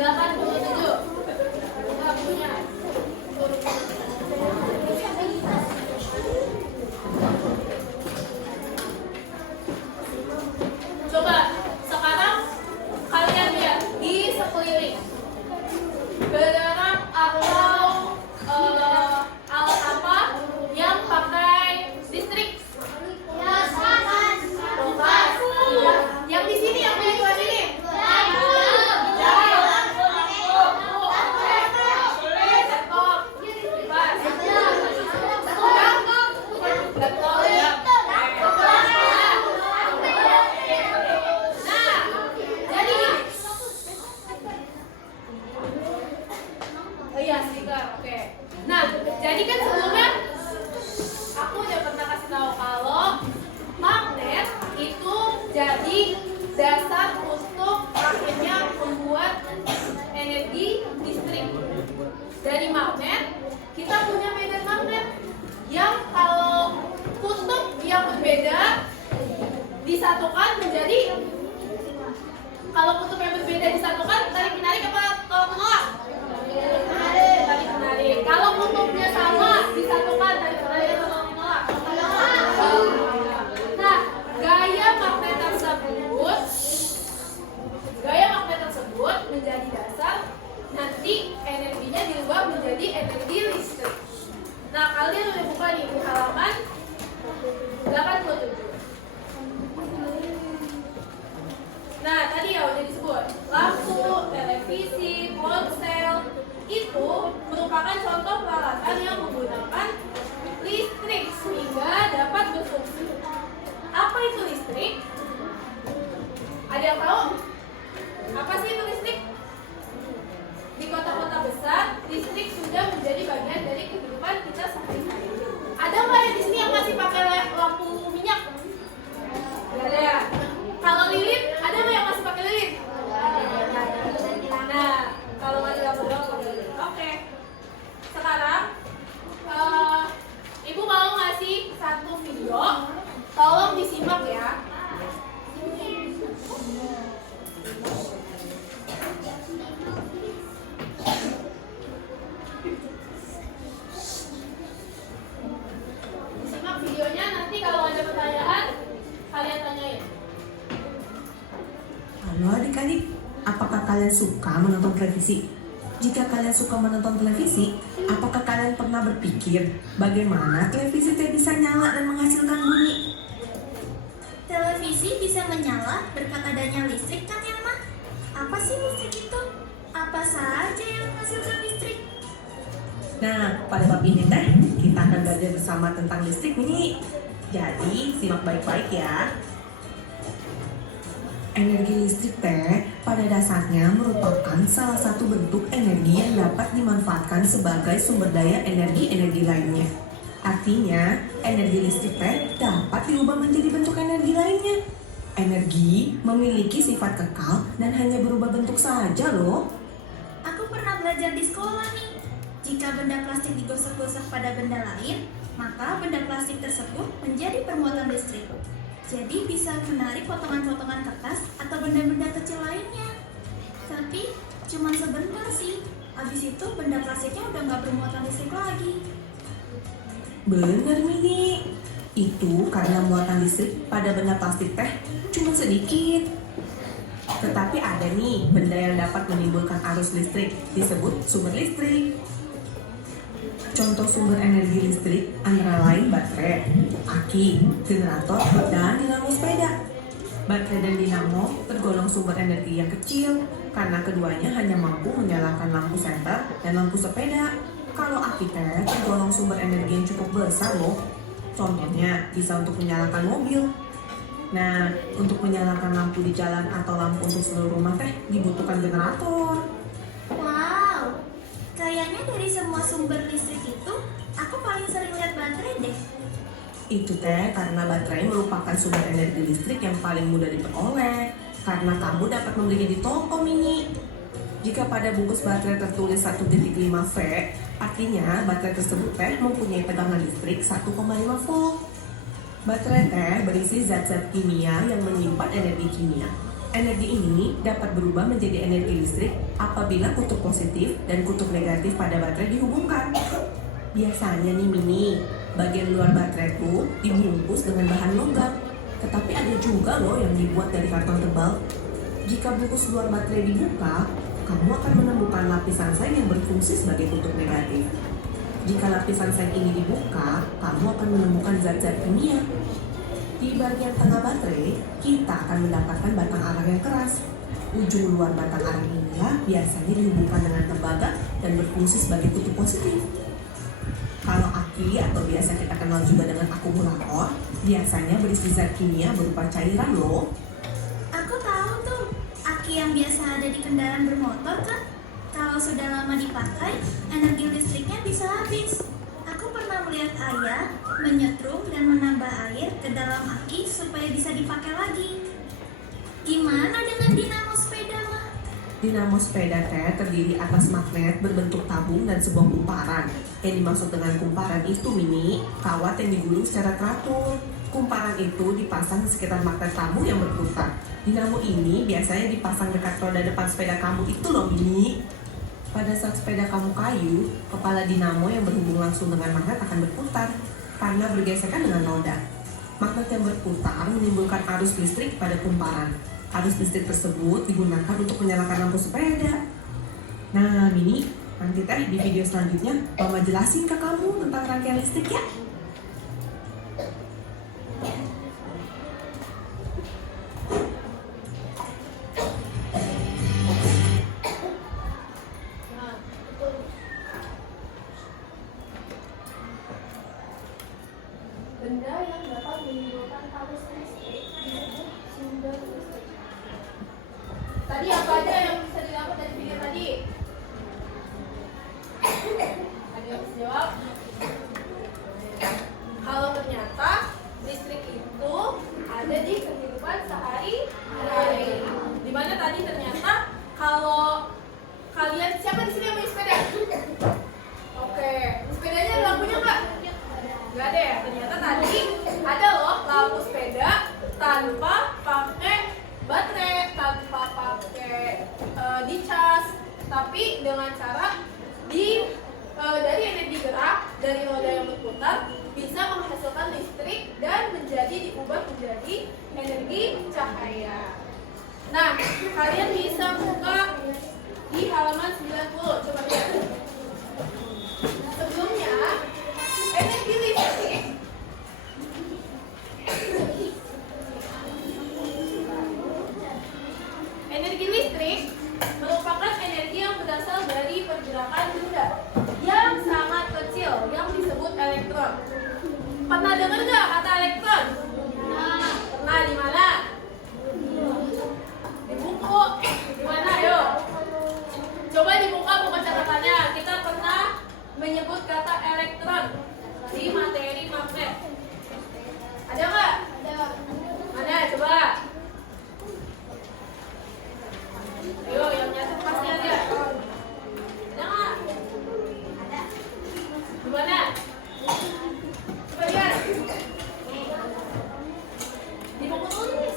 87. Nggak punya. Coba sekarang kalian lihat di sekeliling. Beneran atau alat apa yang pakai listrik? Kulkas. Yang di sini yang punya kelas ini? Nah, jadi kan sebelumnya aku udah pernah kasih tahu kalau magnet itu jadi dasar untuk akhirnya membuat energi listrik. Dari magnet kita punya medan magnet yang kalau kutub yang berbeda disatukan menjadi, kalau kutub yang berbeda disatukan tarik menarik apa tolak menolak? Tarik menarik. Kalau kutubnya sama disatukan tarik menarik atau tolak menolak? Nah, gaya magnet tersebut menjadi dasar, nanti energinya dirubah menjadi energi listrik. Nah, kalian udah buka nih di halaman 87. Nah, tadi ya udah disebut lampu, televisi, ponsel itu merupakan contoh peralatan yang menggunakan listrik sehingga dapat berfungsi. Apa itu listrik? Ada yang tahu? Apa sih itu listrik? Di kota-kota besar, listrik sudah menjadi bagian dari kehidupan kita sehari-hari. Ada nggak yang di sini yang masih pakai lampu minyak? Nggak ada ya? Kalau lilin, ada nggak yang masih pakai lilin? Nah, kalau masih lampu doang pakai lilin. Oke. Sekarang, Ibu mau ngasih satu video. Tolong disimak ya. Simak videonya, nanti kalau ada pertanyaan kalian tanyain. Halo adik-adik, apakah kalian suka menonton televisi? Jika kalian suka menonton televisi, apakah kalian pernah berpikir bagaimana televisi teh bisa nyala dan menghasilkan bunyi? Televisi bisa menyala berkat adanya listrik kan ya, Ma? Apa sih listrik itu? Apa saja yang menghasilkan listrik? Nah, pada bab ini teh kita akan belajar bersama tentang listrik nih. Jadi, simak baik-baik ya. Energi listrik teh pada dasarnya merupakan salah satu bentuk energi yang dapat dimanfaatkan sebagai sumber daya energi lainnya. Artinya, energi listrik teh dapat diubah menjadi bentuk energi lainnya. Energi memiliki sifat kekal dan hanya berubah bentuk saja loh. Aku pernah belajar di sekolah nih. Jika benda plastik digosok-gosok pada benda lain, maka benda plastik tersebut menjadi permuatan listrik. Jadi bisa menarik potongan-potongan kertas atau benda-benda kecil lainnya. Tapi cuma sebentar sih. Habis itu benda plastiknya udah nggak bermuatan listrik lagi. Bener Mini, itu karena muatan listrik pada benda plastik teh cuma sedikit. Tetapi ada nih benda yang dapat menimbulkan arus listrik, disebut sumber listrik. Contoh sumber energi listrik antara lain baterai, aki, generator, dan dinamo sepeda. Baterai dan dinamo tergolong sumber energi yang kecil karena keduanya hanya mampu menyalakan lampu senter dan lampu sepeda. Kalau aki teh tergolong sumber energi yang cukup besar loh. Contohnya bisa untuk menyalakan mobil. Nah, untuk menyalakan lampu di jalan atau lampu untuk seluruh rumah teh dibutuhkan generator. Wow, kayaknya dari semua sumber listrik itu, aku paling sering lihat baterai deh. Itu teh karena baterai merupakan sumber energi listrik yang paling mudah diperoleh. Karena kamu dapat membelinya di toko mini. Jika pada bungkus baterai tertulis 1,5 V, artinya baterai tersebut teh mempunyai tegangan listrik 1,5 volt. Baterai teh berisi zat-zat kimia yang menyimpan energi kimia. Energi ini dapat berubah menjadi energi listrik apabila kutub positif dan kutub negatif pada baterai dihubungkan. Biasanya nih Mini, bagian luar baterai itu dibungkus dengan bahan logam, tetapi ada juga loh yang dibuat dari karton tebal. Jika bungkus luar baterai dibuka, kamu akan menemukan lapisan seng yang berfungsi sebagai kutub negatif. Jika lapisan seng ini dibuka, kamu akan menemukan zat-zat kimia. Di bagian tengah baterai, kita akan mendapatkan batang arang yang keras. Ujung luar batang arang ini biasanya dihubungkan dengan tembaga dan berfungsi sebagai kutub positif. Kalau aki atau biasa kita kenal juga dengan akumulator, biasanya berisi zat kimia berupa cairan loh. Aku tahu tuh, aki yang biasa ada di kendaraan bermotor kan? Kalau sudah lama dipakai, energi listriknya bisa habis. Aku pernah melihat ayah menyetrum dan menambah air ke dalam aki supaya bisa dipakai lagi. Gimana dengan dinamo sepeda mah? Dinamo sepeda teh terdiri atas magnet berbentuk tabung dan sebuah kumparan. Yang dimaksud dengan kumparan itu Mini, kawat yang digulung secara teratur. Kumparan itu dipasang di sekitar magnet tabung yang berputar. Dinamo ini biasanya dipasang dekat roda depan sepeda kamu itu loh Mini. Pada saat sepeda kamu kayu, kepala dinamo yang berhubung langsung dengan magnet akan berputar karena bergesekan dengan roda. Magnet yang berputar menimbulkan arus listrik pada kumparan. Arus listrik tersebut digunakan untuk menyalakan lampu sepeda. Nah, Mini, nanti teh di video selanjutnya Mama jelasin ke kamu tentang rangkaian listrik ya. Benda yang dapat menimbulkan arus listrik disebut sumber listrik. Tadi apa aja yang bisa didapat dari video tadi? Ada yang bisa jawab? Kalau ternyata listrik itu ada di kehidupan sehari-hari. Dimana tadi ternyata kalau kalian siapa di sini yang punya sepeda? Oke, sepedanya ada lampunya nggak? Nggak ada ya? Ternyata tadi ada loh lampu sepeda tanpa pakai baterai, tanpa pakai dicas, tapi dengan cara dari energi gerak dari roda yang berputar bisa menghasilkan listrik dan diubah menjadi energi cahaya. Nah, kalian bisa buka di halaman 90. Coba lihat. Sebelumnya, energi listrik merupakan energi yang berasal dari pergerakan benda yang sangat kecil yang disebut elektron. Pernah dengar nggak kata elektron? Pernah di mana? Di buku. Di mana? Ayo. Coba dibuka buku catatannya. Kita pernah menyebut kata elektron di materi magnet. Ada nggak? Ada. Mana? Coba. Ayo, yang nyata pasti ada. Ada nggak? Ada. Gimana? Coba lihat. Di buku tulis.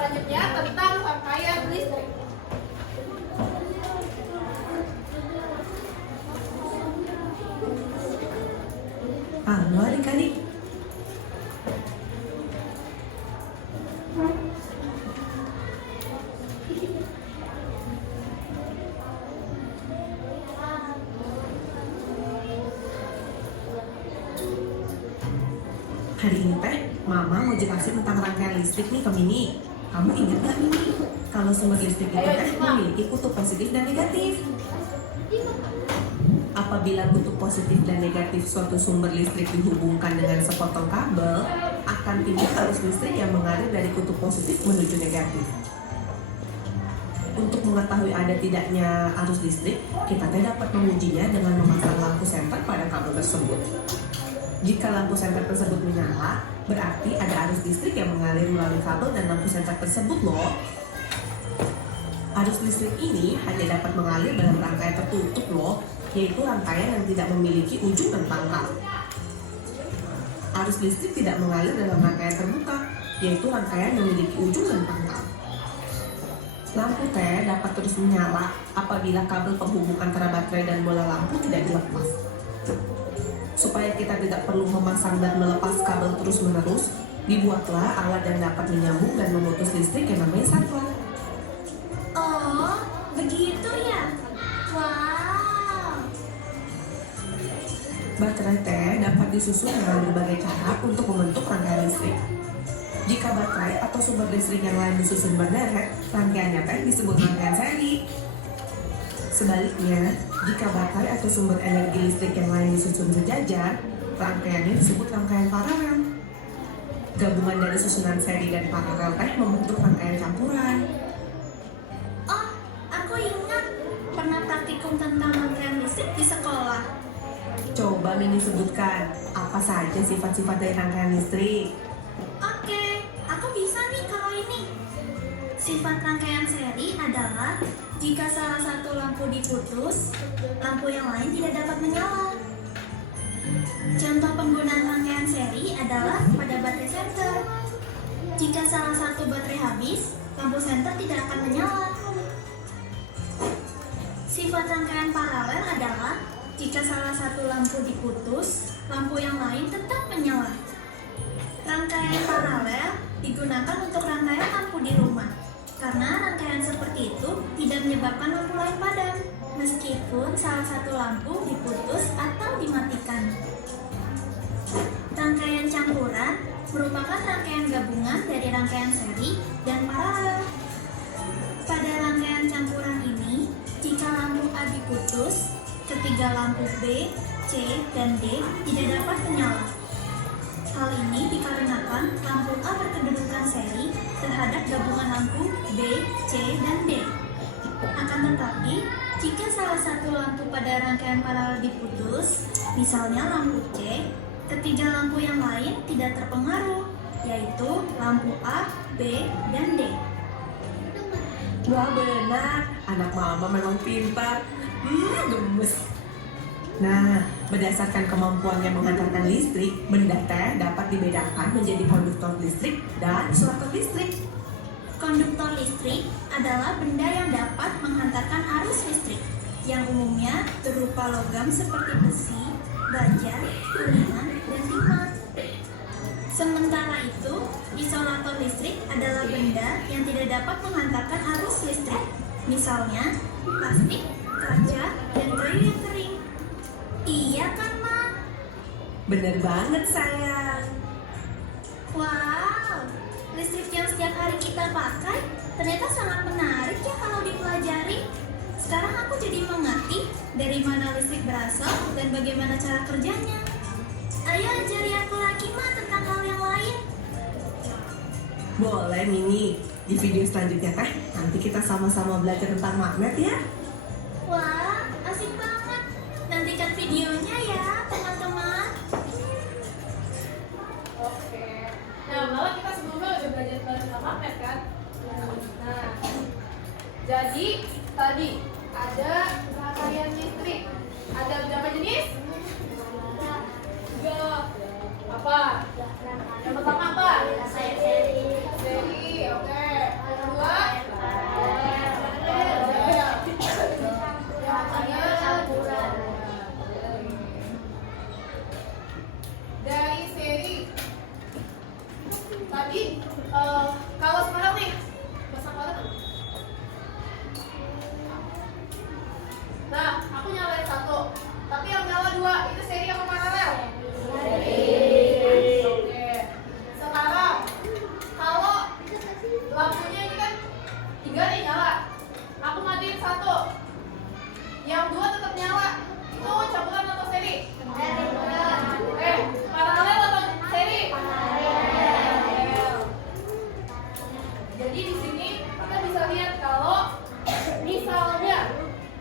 selanjutnya tentang rangkaian listrik. Halo adik-adik. Hari ini teh, Mama mau jelasin tentang rangkaian listrik nih ke Mini. Kamu ingat gak Mini? Kalau sumber listrik itu teh memiliki kutub positif dan negatif. Apabila kutub positif dan negatif suatu sumber listrik dihubungkan dengan sepotong kabel, akan timbul arus listrik yang mengalir dari kutub positif menuju negatif. Untuk mengetahui ada tidaknya arus listrik, kita dapat mengujinya dengan memasang lampu senter pada kabel tersebut. Jika lampu senter tersebut menyala, berarti ada arus listrik yang mengalir melalui kabel dan lampu senter tersebut loh. Arus listrik ini hanya dapat mengalir dalam rangkaian tertutup loh, yaitu rangkaian yang tidak memiliki ujung dan pangkal. Arus listrik tidak mengalir dalam rangkaian terbuka, yaitu rangkaian yang memiliki ujung dan pangkal. Lampu teh dapat terus menyala apabila kabel penghubung antara baterai dan bola lampu tidak dilepas. Supaya kita tidak perlu memasang dan melepas kabel terus-menerus, dibuatlah alat yang dapat menyambung dan memutus listrik yang namanya saklar. Oh, begitu ya? Wow. Baterai teh dapat disusun dengan berbagai cara untuk membentuk rangkaian listrik. Jika baterai atau sumber listrik yang lain disusun berderet, rangkaiannya teh disebut rangkaian seri. Sebaliknya, jika baterai atau sumber energi listrik yang lain disusun sejajar, rangkaiannya disebut rangkaian paralel. Gabungan dari susunan seri dan paralel teh membentuk rangkaian campuran. Oh, aku ingat pernah praktikum tentang rangkaian listrik di sekolah. Coba Mini sebutkan, apa saja sifat-sifat dari rangkaian listrik? Oke, aku bisa nih kalau ini. Sifat rangkaian seri adalah jika salah satu lampu diputus, lampu yang lain tidak dapat menyala. Contoh penggunaan rangkaian seri adalah pada baterai senter. Jika salah satu baterai habis, lampu senter tidak akan menyala. Sifat rangkaian paralel adalah jika salah satu lampu diputus, lampu yang lain tetap menyala. Rangkaian paralel digunakan untuk rangkaian lampu di rumah. Karena rangkaian seperti itu tidak menyebabkan lampu lain padam, meskipun salah satu lampu diputus atau dimatikan. Rangkaian campuran merupakan rangkaian gabungan dari rangkaian seri dan paralel. Pada rangkaian campuran ini, jika lampu A diputus, ketiga lampu B, C, dan D tidak dapat menyala. Hal ini dikarenakan lampu A berkedudukan seri terhadap gabungan lampu B, C, dan D. Akan tetapi, jika salah satu lampu pada rangkaian paralel diputus, misalnya lampu C, ketiga lampu yang lain tidak terpengaruh, yaitu lampu A, B, dan D. Wah benar, anak Mama memang pintar. Gemes. Nah, berdasarkan kemampuannya menghantarkan listrik, benda teh dapat dibedakan menjadi konduktor listrik dan isolator listrik. Konduktor listrik adalah benda yang dapat menghantarkan arus listrik, yang umumnya berupa logam seperti besi, baja, kuningan, dan timah. Sementara itu, isolator listrik adalah benda yang tidak dapat menghantarkan arus listrik, misalnya plastik, kaca, dan kayu yang kering. Iya kan, Ma? Bener banget sayang. Wow, listrik yang setiap hari kita pakai ternyata sangat menarik ya kalau dipelajari. Sekarang aku jadi mengerti dari mana listrik berasal dan bagaimana cara kerjanya. Ayo ajari aku lagi, Ma, tentang hal yang lain. Boleh Mini, di video selanjutnya teh nanti kita sama-sama belajar tentang magnet ya. Wah, asik banget. Nantikan videonya ya, teman-teman. Oke. Nah, malah kita sebelumnya udah belajar tentang magnet kan? Nah, jadi tadi ada rangkaian listrik. Ada berapa jenis? Tiga. Apa? Yang pertama apa? Seri. Oke.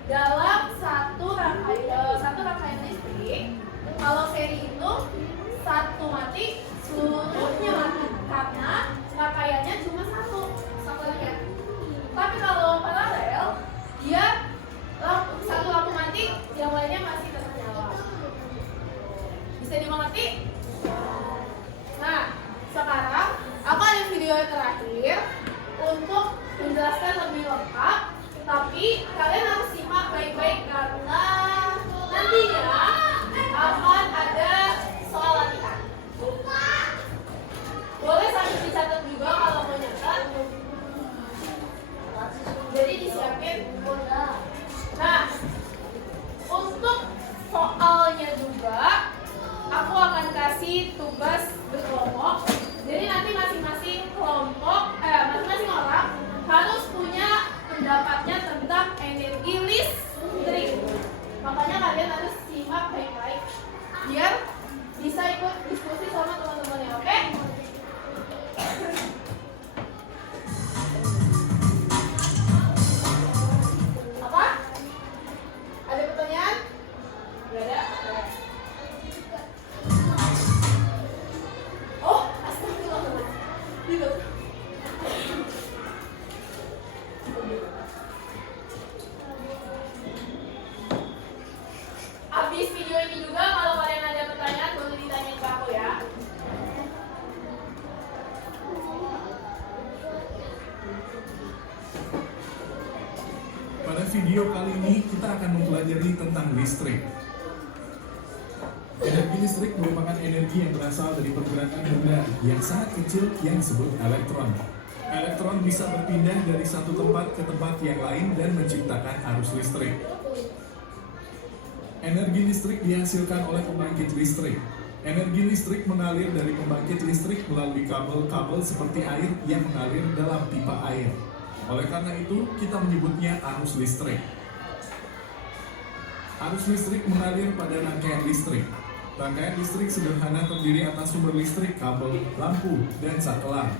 dalam satu rangkaian listrik, kalau seri itu satu mati, seluruhnya mati karena rangkaiannya cuma satu ya. Tapi kalau paralel, dia satu lampu mati, yang lainnya masih tetap nyala. Bisa dimengerti? Nah, sekarang aku ada video yang terakhir untuk menjelaskan lebih lengkap, tapi kalian harus simak baik-baik karena nantinya akan ada soal latihan. Boleh sambil dicatat juga kalau mau nyatat. Jadi disiapin. Nah, untuk soalnya juga aku akan kasih tugas berkelompok. Jadi nanti masing-masing orang harus punya pendapatnya tentang energi listrik. Makanya kalian harus simak baik-baik biar bisa ikut diskusi sama teman-temannya, oke? Apa? Ada pertanyaan? Gak ada? Oh, astagfirullah. Gitu. Habis video ini juga kalau kalian ada pertanyaan boleh ditanyain ke aku ya. Pada video kali ini kita akan mempelajari tentang listrik. Energi listrik merupakan energi yang berasal dari pergerakan benda yang sangat kecil yang disebut elektron. Elektron bisa berpindah dari satu tempat ke tempat yang lain dan menciptakan arus listrik. Energi listrik dihasilkan oleh pembangkit listrik. Energi listrik mengalir dari pembangkit listrik melalui kabel-kabel seperti air yang mengalir dalam pipa air. Oleh karena itu, kita menyebutnya arus listrik. Arus listrik mengalir pada rangkaian listrik. Rangkaian listrik sederhana terdiri atas sumber listrik, kabel, lampu, dan sakelar.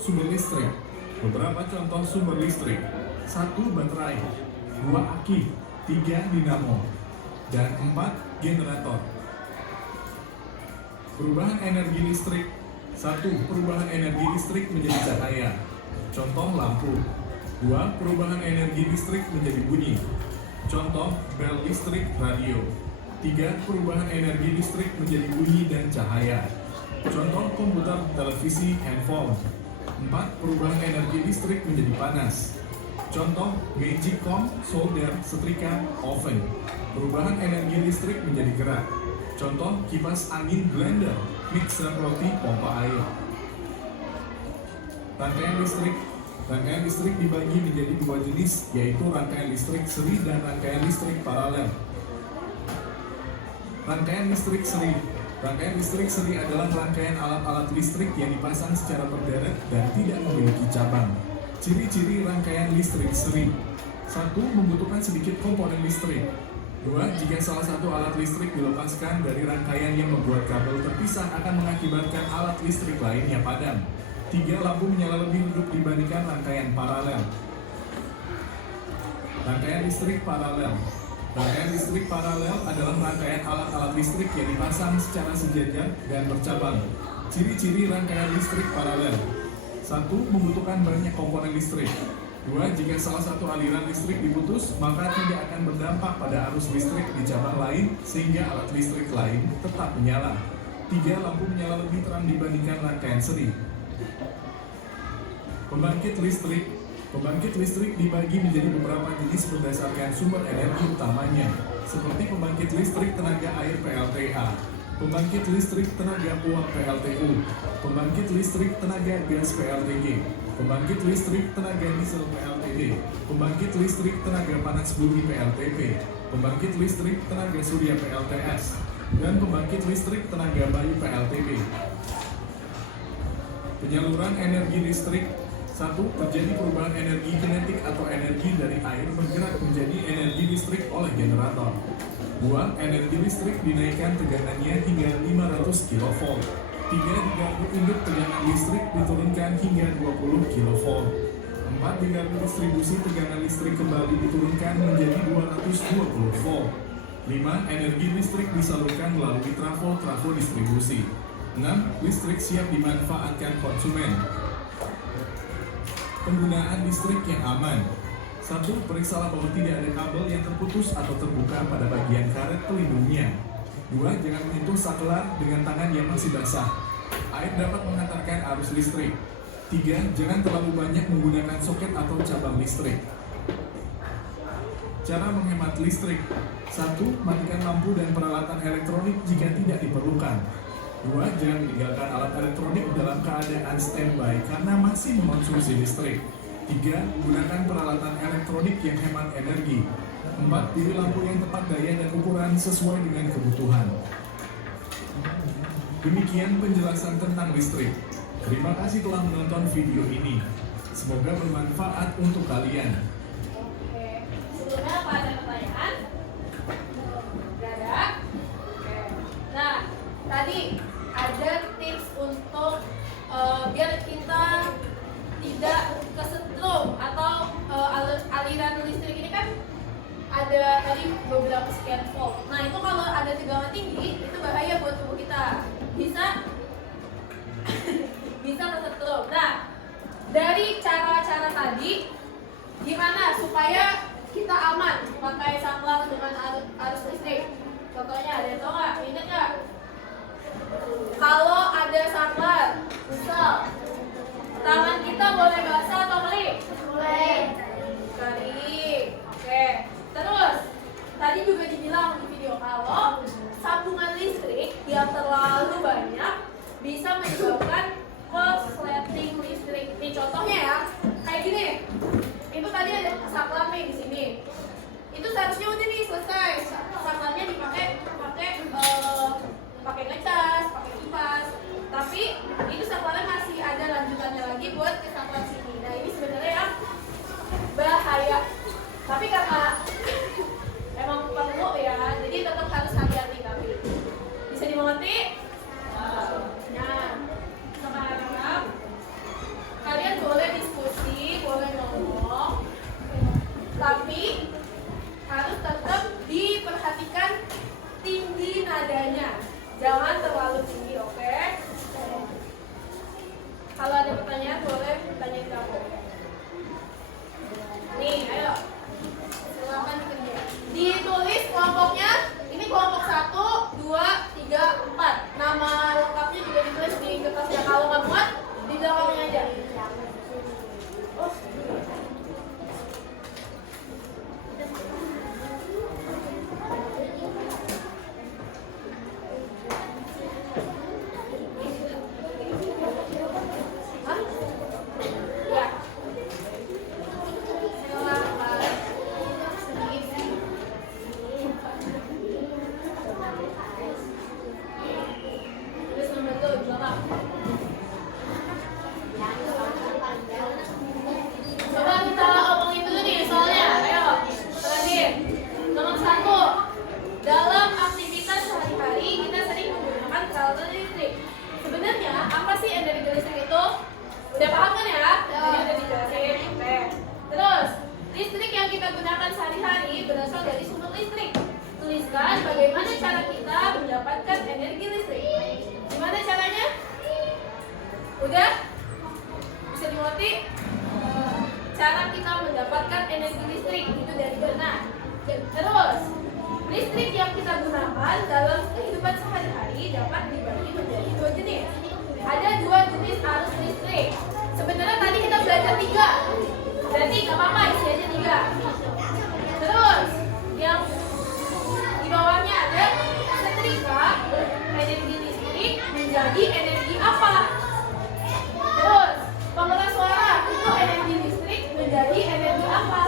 Sumber listrik. Beberapa contoh sumber listrik. 1. Baterai. 2. Aki. 3. Dinamo. Dan 4. Generator. Perubahan energi listrik. 1. Perubahan energi listrik menjadi cahaya. Contoh lampu. 2. Perubahan energi listrik menjadi bunyi. Contoh bel listrik radio. 3. Perubahan energi listrik menjadi bunyi dan cahaya. Contoh komputer, televisi, handphone. 4. Perubahan energi listrik menjadi panas. Contoh magicom, solder, setrika, oven. Perubahan energi listrik menjadi gerak. Contoh kipas angin, blender, mixer roti, pompa air. Rangkaian listrik. Rangkaian listrik dibagi menjadi dua jenis, yaitu rangkaian listrik seri dan rangkaian listrik paralel. Rangkaian listrik seri. Rangkaian listrik seri adalah rangkaian alat-alat listrik yang dipasang secara berderet dan tidak memiliki cabang. Ciri-ciri rangkaian listrik seri. 1. Membutuhkan sedikit komponen listrik. 2. Jika salah satu alat listrik dilepaskan dari rangkaian yang membuat kabel terpisah akan mengakibatkan alat listrik lainnya padam. 3. Lampu menyala lebih redup dibandingkan rangkaian paralel. Rangkaian listrik paralel. Rangkaian listrik paralel adalah rangkaian alat-alat listrik yang dipasang secara sejajar dan bercabang. Ciri-ciri rangkaian listrik paralel. 1. Membutuhkan banyak komponen listrik. 2. Jika salah satu aliran listrik diputus, maka tidak akan berdampak pada arus listrik di cabang lain sehingga alat listrik lain tetap menyala. 3. Lampu menyala lebih terang dibandingkan rangkaian seri. Pembangkit listrik. Pembangkit listrik dibagi menjadi beberapa jenis berdasarkan sumber energi utamanya, seperti pembangkit listrik tenaga air PLTA, pembangkit listrik tenaga uap PLTU, pembangkit listrik tenaga gas PLTG, pembangkit listrik tenaga diesel PLTD, pembangkit listrik tenaga panas bumi PLTP, pembangkit listrik tenaga surya PLTS, dan pembangkit listrik tenaga bayu PLTB. Penyaluran energi listrik. 1. Terjadi perubahan energi kinetik atau energi dari air bergerak menjadi energi listrik oleh generator. 2. Energi listrik dinaikkan tegangannya hingga 500 kV. 3. Di gardu induk tegangan listrik diturunkan hingga 20 kV. 4. 4 bidang distribusi tegangan listrik kembali diturunkan menjadi 220 volt. 5. Energi listrik disalurkan melalui trafo distribusi. 6. Listrik siap dimanfaatkan konsumen. Penggunaan listrik yang aman. 1. Periksalah bahwa tidak ada kabel yang terputus atau terbuka pada bagian karet pelindungnya. 2. Jangan menyentuh saklar dengan tangan yang masih basah. Air dapat menghantarkan arus listrik. 3. Jangan terlalu banyak menggunakan soket atau cabang listrik. Cara menghemat listrik. 1. Matikan lampu dan peralatan elektronik jika tidak diperlukan. 2. Jangan meninggalkan alat elektronik dalam keadaan standby karena masih mengonsumsi listrik. 3. Gunakan peralatan elektronik yang hemat energi. 4. Pilih lampu yang tepat daya dan ukuran sesuai dengan kebutuhan. Demikian penjelasan tentang listrik. Terima kasih telah menonton video ini. Semoga bermanfaat untuk kalian. Oke, sebelumnya apa ada pertanyaan? Gak ada? Oke. Nah, tadi ada tips untuk biar kita tidak kesetrum atau aliran listrik ini kan ada tadi beberapa sekian volt. Nah, itu kalau ada tegangan tinggi itu bahaya buat tubuh kita. Bisa kesetrum. Nah, dari cara-cara tadi gimana supaya kita aman pakai saklar dengan arus listrik? Contohnya ada yang tahu nggak? Ingat nggak? Kalau ada saklar, misal tangan kita boleh basah atau kering? Boleh. Kering. Oke. Terus tadi juga dibilang di video kalau sambungan listrik yang terlalu banyak bisa menyebabkan korsleting listrik. Nih contohnya ya, kayak gini. Itu tadi ada saklar nih di sini. Itu seharusnya udah nih selesai. Saklarnya dipakai ngecas, pakai kipas. Tapi itu saklarnya masih ada lanjutannya lagi buat ke saklar sini. Nah ini sebenarnya ya bahaya. Tapi karena emang perlu ya, jadi tetap harus hati-hati. Tapi bisa dimengerti? Nah, sekarang kalian boleh diskusi, boleh ngomong, tapi harus tetap diperhatikan tinggi nadanya, jangan terlalu tinggi, oke? Kalau ada pertanyaan boleh tanyain ke aku. Nih, ayo, silakan dikerja. Ditulis kelompoknya. Ini kelompok 1, 2, 3, 4. Nama lengkapnya juga ditulis di kertasnya. Kalau nggak muat, di belakangnya aja. Oh. Hah? Ya. Silakan. Terus membantu coba. Coba kita omongin dulu nih soalnya. Ayo, perhatiin. Nomor 1. Dalam aktivitas sehari-hari kita sering menggunakan peralatan listrik. Sebenarnya apa sih energi listrik itu? Udah paham kan ya? Tadi udah dijelasin. Oke. Terus, listrik yang kita gunakan sehari-hari berasal dari sumber listrik. Tuliskan bagaimana cara kita mendapatkan energi listrik. Gimana caranya? Udah? Bisa dimengerti? Cara kita mendapatkan energi listrik itu dari mana? Terus, listrik yang kita gunakan dalam kehidupan sehari-hari dapat dibagi menjadi 2 jenis. Ada 2 jenis arus listrik. Sebenarnya tadi kita belajar 3. Berarti nggak apa-apa, isi aja 3. Terus, yang di bawahnya ada setrika, energi listrik menjadi energi apa? Terus, pengeras suara itu energi listrik menjadi energi apa?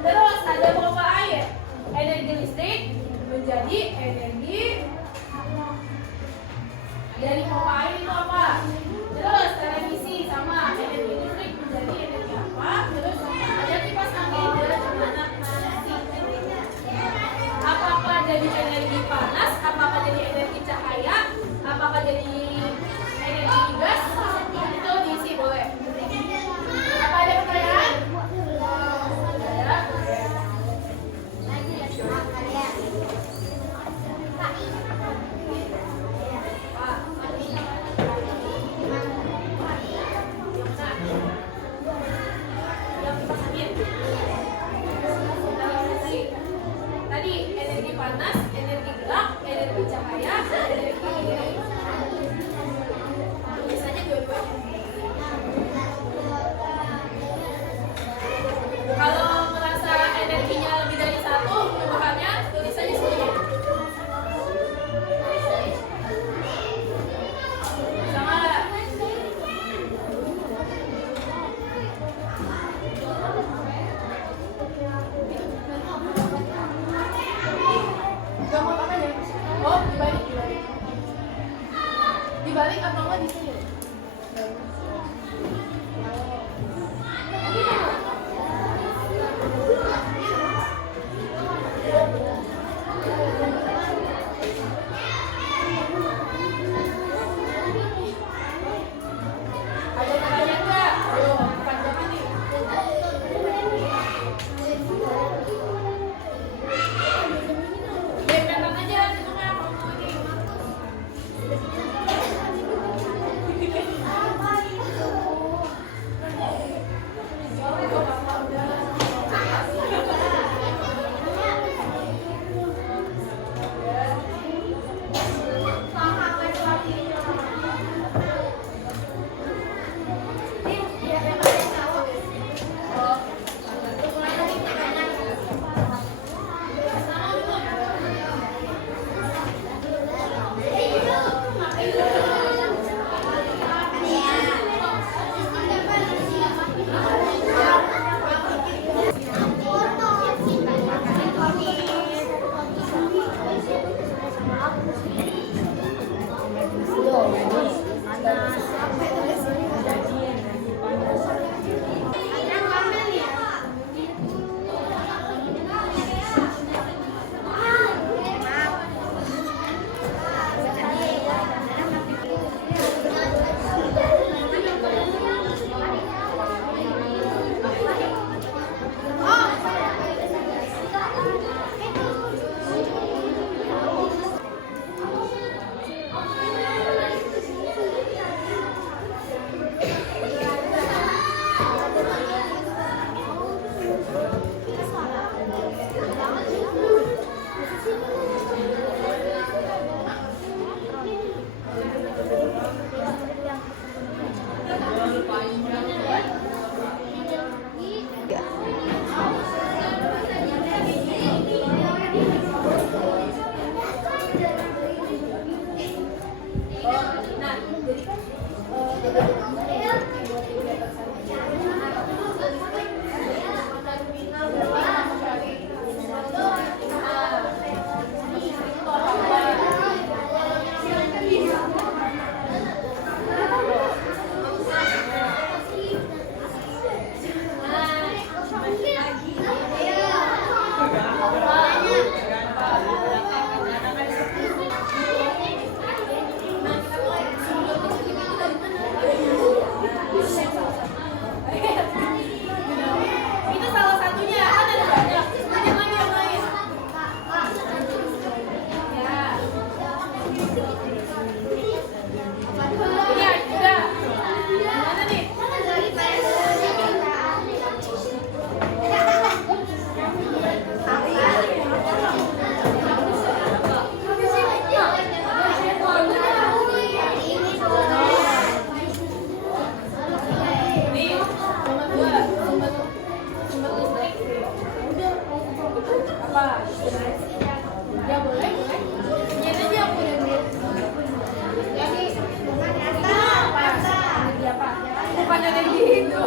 Terus, ada pompa air, energi listrik menjadi energi dari pompa air itu apa? Terus, televisi sama energi listrik menjadi energi apa? Terus, ada kipas angin dan anak nasi. Apakah jadi energi panas? Apakah jadi energi cahaya? Apakah jadi energi gas? Itu diisi boleh. Apa ada Nih, nomor 2, sumber listrik. Apa? Ya boleh. Lihat aja aku udah lihat. Jadi, apa? Energi apa? Bukan energi itu.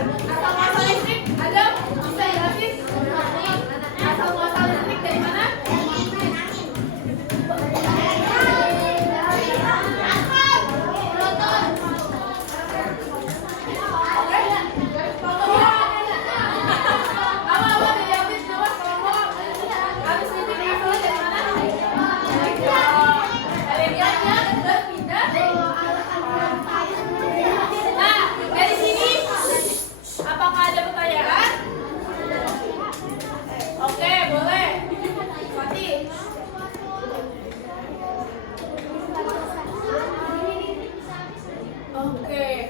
Asal muasal listrik ada? Bisa jelasin? Asal muasal listrik dari mana?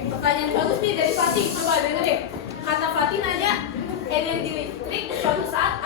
Pertanyaan bagus nih dari Fatih. Coba dengerin. Kata Fatih nanya, energi listrik suatu saat